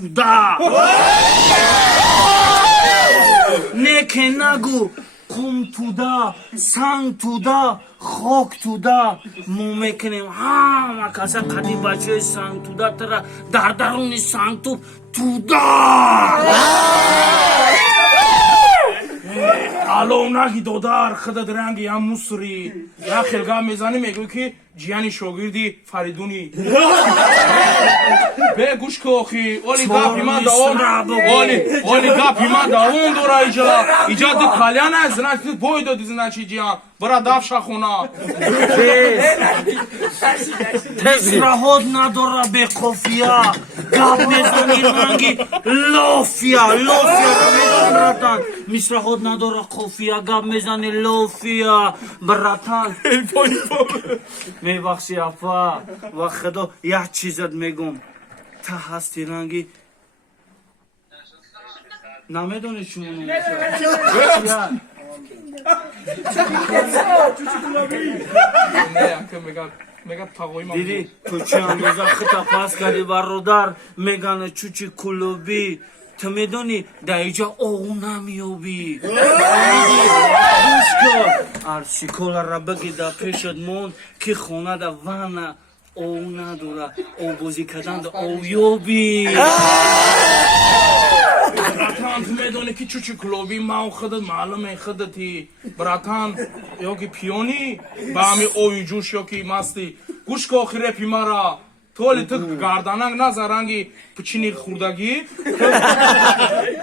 تودا نکه نگو قم تودا سنگ تودا خاک تودا ما میکنیم همه کسا قدی بچه سنگ تودا ترا در درون سنگ تودا الو نگی دودار خدت رنگی هم مصری یا خلقه میزنی میگوی که جیانی شاگردی فریدونی به گوش که آخی اولی گپی من دا اولی گپی من دا اون دورا ایجا دو کلیان از نشتی بای دو دیزنه چی جیان برا دفشا خونا مصرحات نداره به قافیه گپ میزنی رنگی لافیا رو میدونی براتن مصرحات نداره قافیه گپ میزنی لافیا براتن میبخشی افا و خدا یک چیزت میگم تا هستی رنگی نمیدونی شما دیدی تو چه اندازه خطا پاس کردی برادر میگن چوچی کلوبی تو میدونی در اینجا او نمیوبی گوش کن ارشیکولا را بگی در پیشت مون که خونه در ونه او نداره او بازی کردن در او یوبی براتان تو میدونی که چوچی کلوبی ما خودت معلومه خودتی براتان یا که پیونی با همی اوی جوش یا که مستی گوش که آخیره پی مرا تولی تو گرداننگ نزرنگی پچینی خوردگی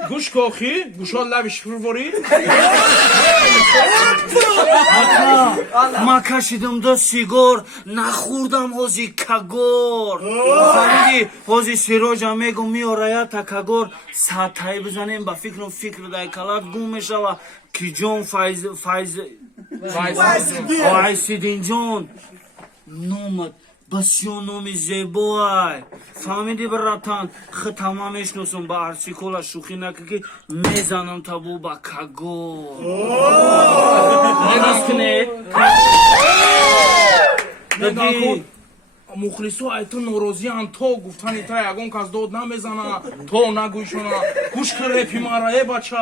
گوش که آخی گوشال لبش فرباری ما کشیدم دو سیگار نخوردم حوزی کگور فهمیدی حوزی سیروجا میگم میاره تا کگور ساعتایی بزنیم با فکر دای کلات گم میشوه کی جون فایزدین جون نومد بسیار نومی زیبای فهمیدی براتان خط تمامش نوسم با ارسیکولا شوخی نکه که میزنم تابو با کگو نگست کنه دادی مخلصو ایتو نوروزی هم تو گفتنی تا یگون کس دود نمیزنه تو نگویشونه گوش که رپی مارا بچه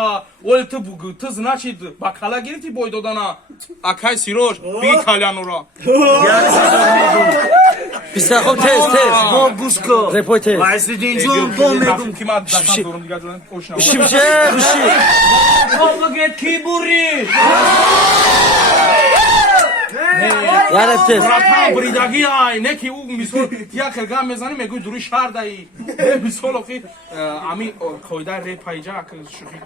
ولی تو بگو تو زنچید با کلا گیرتی بای دادنه اکای سیروش بگی کلیانو را بیسته خوب تیز با گوش که رپای تیز وایسی دینجون با میگم که من دستان دورم دیگه جانم خوش نمون بشی با بگید کی بوری یارب تیز براتان بریدگی های نه که او مثال تیا خلقه میزنی میگوی دوری شهر دایی مثال آخی امی قایده ریپ هایجا که شوخی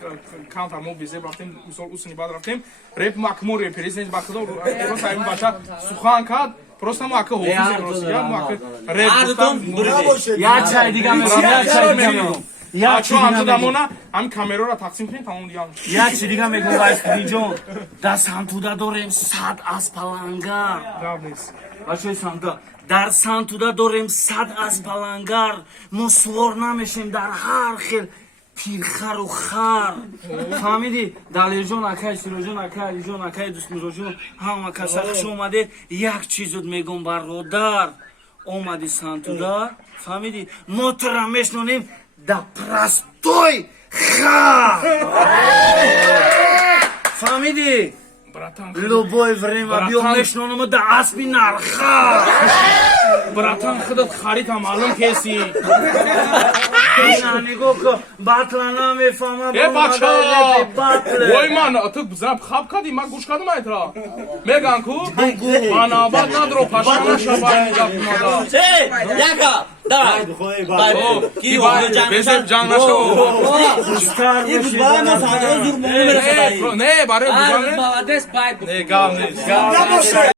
کانتر مو بیزه رفتیم مثال اوسنی بعد رفتیم ریپ مکمور ریپ ریزنیز بخدا راست این بچه سخن کرد просто ما که حافظ روسیا ما که ریپ یا چای دیگه میگم یا چی هم دامونا هم کامرا را تقسیم کنیم تمام دیگه یا چی دیگه میگم وایس جون در سانتودا داریم 100 اسپالانگار بچه سانتا در سانتودا داریم 100 اسپالانگار ما سوار نمیشیم در هر خیل پیرخر و خر فهمیدی دلی جون اکای سیرو جون اکای جون اکای دوست میرو جون همه کسا خوش اومده یک چیزت میگم برادر اومدی سانتودا فهمیدی ما تو را میشنونیم da простой хар. Фамиди? братан Любое время бьёшь, но мы да аспи нарха. братан خودت خرید هم معلوم کسی نگو که باطل نمیفهمم ای بچه وای من تو بزنم خواب کردی من گوش کردم ایترا میگن کو من آباد ندارو پشمانه شبایی میگم مادا یکا دارای کی باید بزن جنگ نشو نه برای بزنه نه گام نیست